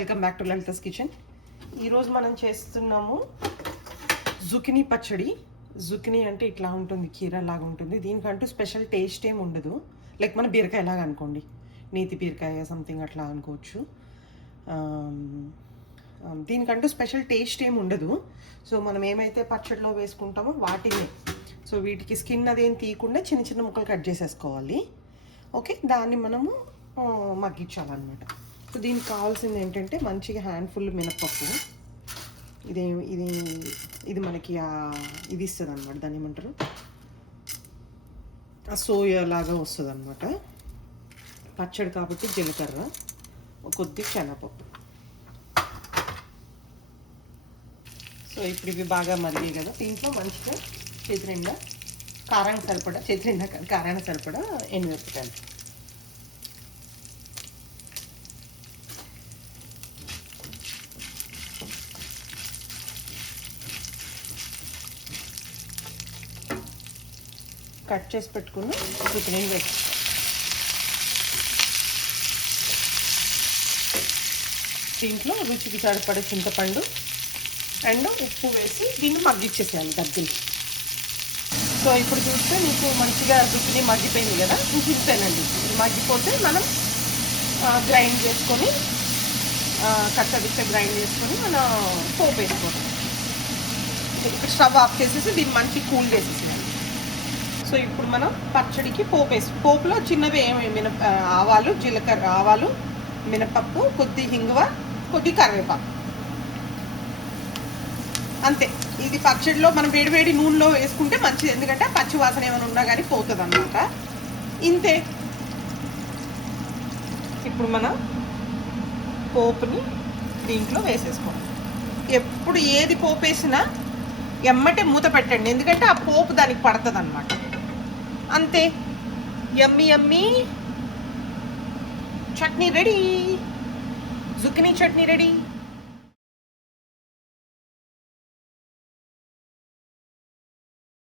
Welcome back to Lalitha's kitchen. ఈరోజు మనం చేస్తున్నాము జుకినీ పచ్చడి. జుకినీ అంటే ఇట్లా ఉంటుంది, కీరా లాగా ఉంటుంది. దీనికంటూ స్పెషల్ టేస్ట్ ఏమి ఉండదు. లైక్ మన బీరకాయ లాగా అనుకోండి, నీతి బీరకాయ సంథింగ్ అట్లా అనుకోవచ్చు. దీనికంటూ స్పెషల్ టేస్ట్ ఏమి ఉండదు. సో మనం ఏమైతే పచ్చడిలో వేసుకుంటామో వాటినే. సో వీటికి స్కిన్ అదేం తీయకుండా చిన్న చిన్న ముక్కలు కట్ చేసేసుకోవాలి. ఓకే, దాన్ని మనము మగ్గించాలన్నమాట. సో దీనికి కావాల్సింది ఏంటంటే మంచిగా హ్యాండ్ఫుల్ మినపప్పు. ఇది ఇది ఇది మనకి ఇది ఇస్తుంది అనమాట, దాన్ని ఏమంటారు, ఆ సోయా లాగా వస్తుంది అనమాట. పచ్చడి కాబట్టి జీలకర్ర, కొద్ది శనగపప్పు. సో ఇప్పుడు ఇవి బాగా మరిగాయి కదా, దీంట్లో మంచిగా చేతి నిండా కారానికి సరిపడా, చేతి నిండా కారానికి సరిపడా ఎండుమిరపకాయలు. కట్ చేసి పెట్టుకుని జుకినీ వేసి దీంట్లో రుచికి సరిపడే చింతపండు అండ్ ఉప్పు వేసి దీన్ని మగ్గిచ్చేసేయాలి దగ్గరికి. సో ఇప్పుడు చూస్తే మీకు మంచిగా జుకినీ మగ్గిపోయింది కదా, ఇంతేనండి. మగ్గిపోతే మనం గ్రైండ్ చేసుకొని కచ్చబిచ్చ గ్రైండ్ చేసుకొని మనం పోపు వేసుకోవాలి. ఇక్కడ స్టవ్ ఆఫ్ చేసేసి దీన్ని మంచి కూల్ చేసేసేయాలి. సో ఇప్పుడు మనం పచ్చడికి పోపులో చిన్నవి ఏమేమి ఆవాలు, జీలకర్ర, ఆవాలు, మినపప్పు, కొద్ది హింగువ, కొద్ది కరివేపాకు, అంతే. ఇది పచ్చడిలో మనం వేడివేడి నూనెలో వేసుకుంటే మంచిది, ఎందుకంటే పచ్చి వాసన ఏమైనా ఉన్నా కానీ పోతుంది అన్నమాట. ఇంతే. ఇప్పుడు మనం పోపుని దీంట్లో వేసేసుకోవాలి. ఎప్పుడు ఏది పోపు వేసినా ఎమ్మటే మూత పెట్టండి, ఎందుకంటే ఆ పోపు దానికి పడుతుంది అన్నమాట. అంతే, yummy yummy chutney ready, zucchini chutney ready.